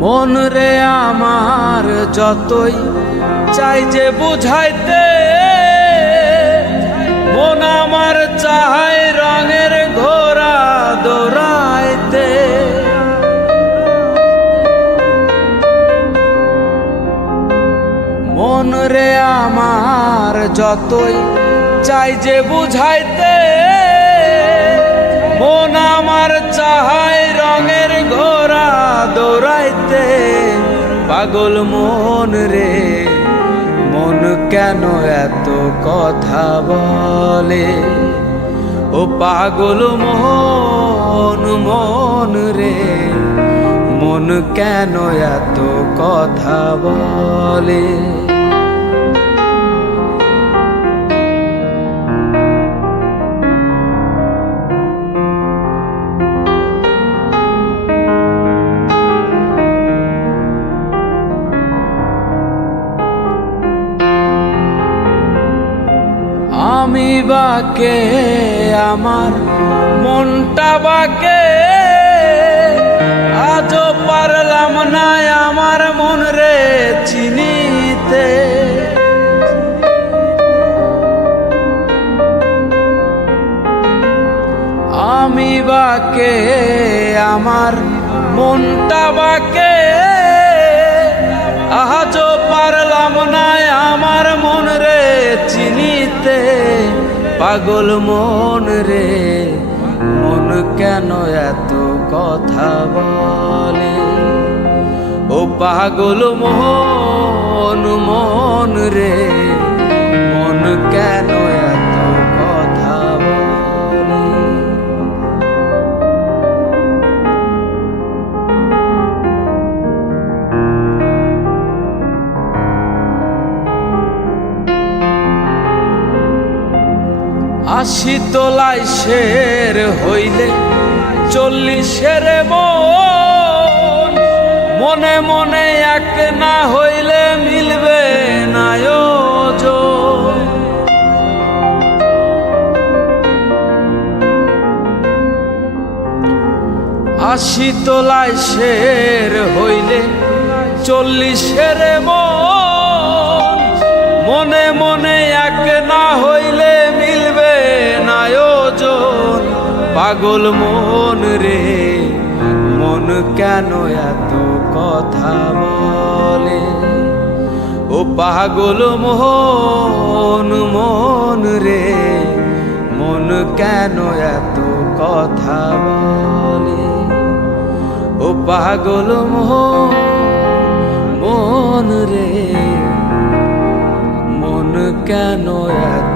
মন রে আমার যতই চাই যে বুঝাইতে, মন আমার চায় রঙের ঘোড়া দৌড়াইতে। মন রে আমার যতই চাই যে বুঝাইতে, মন আমার চায় রঙের ঘোড়া দৌড়াইতে। পাগল মন রে মন কেন এত কথা বলে, ও পাগল মন মন রে মন কেন এত কথা বলে। আমি বাকে আমার মনটা বাকে, আজও পারলাম না আমার মন রে চিনিতে। আমি বাকে আমার মনটা বাকে, আজও পারলাম না আমার মন রে চিনিতে। পাগল মন রে মন কেন এত কথা বলে, ও পাগল মন মন রে মন কেন এত কথা বলে। আশি তোলায় শের হইলে 40-এর মন, মনে মনে এক না হইলে মিলবে না ওজন। আশি তোলায় শের হইলে 40-এর মন, মনে মনে এক না হইলে মিলবে না ওজন। পাগল মন রে মন কেন এত কথা বলে, ও পাগল মন মন রে মন কেন এত কথা বলে, ও পাগল মন রে মন কেন এত